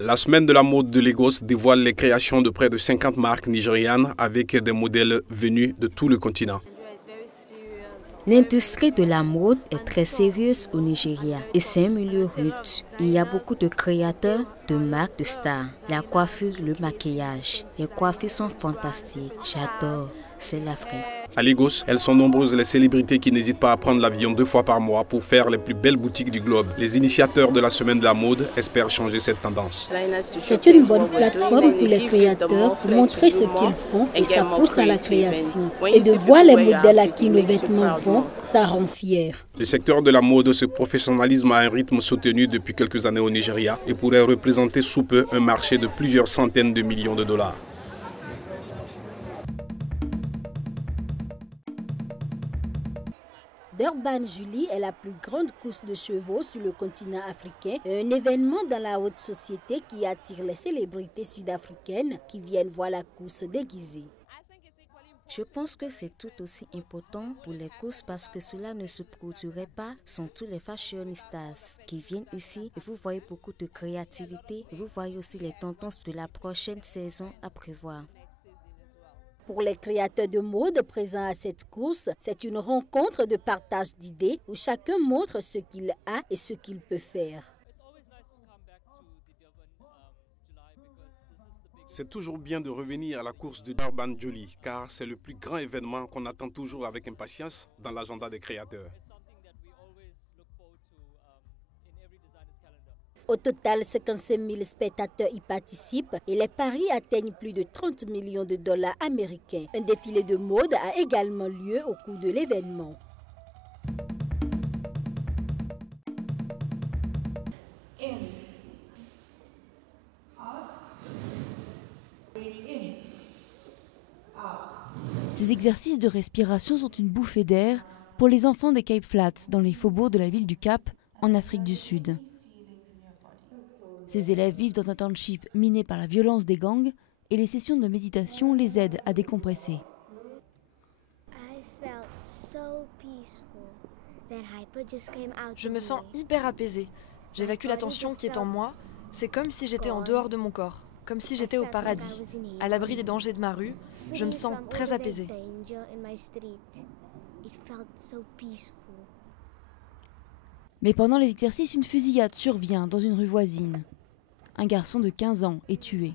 La semaine de la mode de Lagos dévoile les créations de près de 50 marques nigérianes avec des modèles venus de tout le continent. L'industrie de la mode est très sérieuse au Nigeria et c'est un milieu rude. Il y a beaucoup de créateurs, de marques, de stars. La coiffure, le maquillage. Les coiffures sont fantastiques. J'adore. C'est l'Afrique. À Lagos, elles sont nombreuses les célébrités qui n'hésitent pas à prendre l'avion 2 fois par mois pour faire les plus belles boutiques du globe. Les initiateurs de la semaine de la mode espèrent changer cette tendance. C'est une bonne plateforme pour les créateurs pour montrer ce qu'ils font et ça pousse à la création. Et de voir les modèles à qui nos vêtements vont, ça rend fier. Le secteur de la mode se professionnalise à un rythme soutenu depuis quelques années au Nigeria et pourrait représenter sous peu un marché de plusieurs centaines de millions de dollars. Durban Julie est la plus grande course de chevaux sur le continent africain, un événement dans la haute société qui attire les célébrités sud-africaines qui viennent voir la course déguisée. Je pense que c'est tout aussi important pour les courses parce que cela ne se produirait pas sans tous les fashionistas qui viennent ici et vous voyez beaucoup de créativité et vous voyez aussi les tendances de la prochaine saison à prévoir. Pour les créateurs de mode présents à cette course, c'est une rencontre de partage d'idées où chacun montre ce qu'il a et ce qu'il peut faire. C'est toujours bien de revenir à la course de Durban Julie car c'est le plus grand événement qu'on attend toujours avec impatience dans l'agenda des créateurs. Au total, 55 000 spectateurs y participent et les paris atteignent plus de 30 millions de dollars américains. Un défilé de mode a également lieu au cours de l'événement. Ces exercices de respiration sont une bouffée d'air pour les enfants des Cape Flats dans les faubourgs de la ville du Cap, en Afrique du Sud. Ces élèves vivent dans un township miné par la violence des gangs et les sessions de méditation les aident à décompresser. Je me sens hyper apaisée. J'évacue la tension qui est en moi. C'est comme si j'étais en dehors de mon corps, comme si j'étais au paradis, à l'abri des dangers de ma rue. Je me sens très apaisée. Mais pendant les exercices, une fusillade survient dans une rue voisine. Un garçon de 15 ans est tué.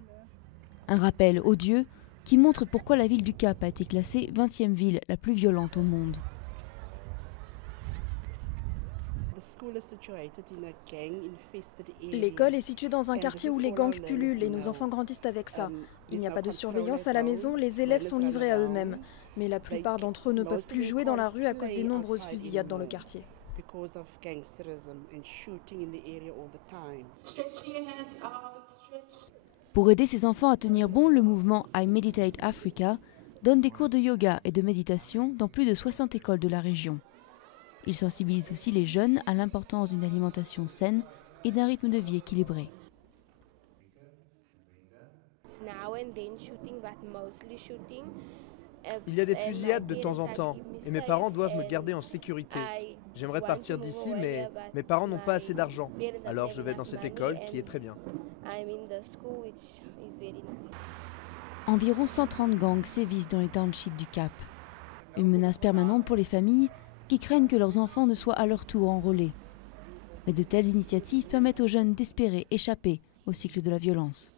Un rappel odieux qui montre pourquoi la ville du Cap a été classée 20e ville la plus violente au monde. L'école est située dans un quartier où les gangs pullulent et nos enfants grandissent avec ça. Il n'y a pas de surveillance à la maison, les élèves sont livrés à eux-mêmes. Mais la plupart d'entre eux ne peuvent plus jouer dans la rue à cause des nombreuses fusillades dans le quartier. Pour aider ces enfants à tenir bon, le mouvement I Meditate Africa donne des cours de yoga et de méditation dans plus de 60 écoles de la région. Il sensibilise aussi les jeunes à l'importance d'une alimentation saine et d'un rythme de vie équilibré. Il y a des fusillades de temps en temps et mes parents doivent me garder en sécurité. J'aimerais partir d'ici mais mes parents n'ont pas assez d'argent. Alors je vais dans cette école qui est très bien. Environ 130 gangs sévissent dans les townships du Cap. Une menace permanente pour les familles qui craignent que leurs enfants ne soient à leur tour enrôlés. Mais de telles initiatives permettent aux jeunes d'espérer échapper au cycle de la violence.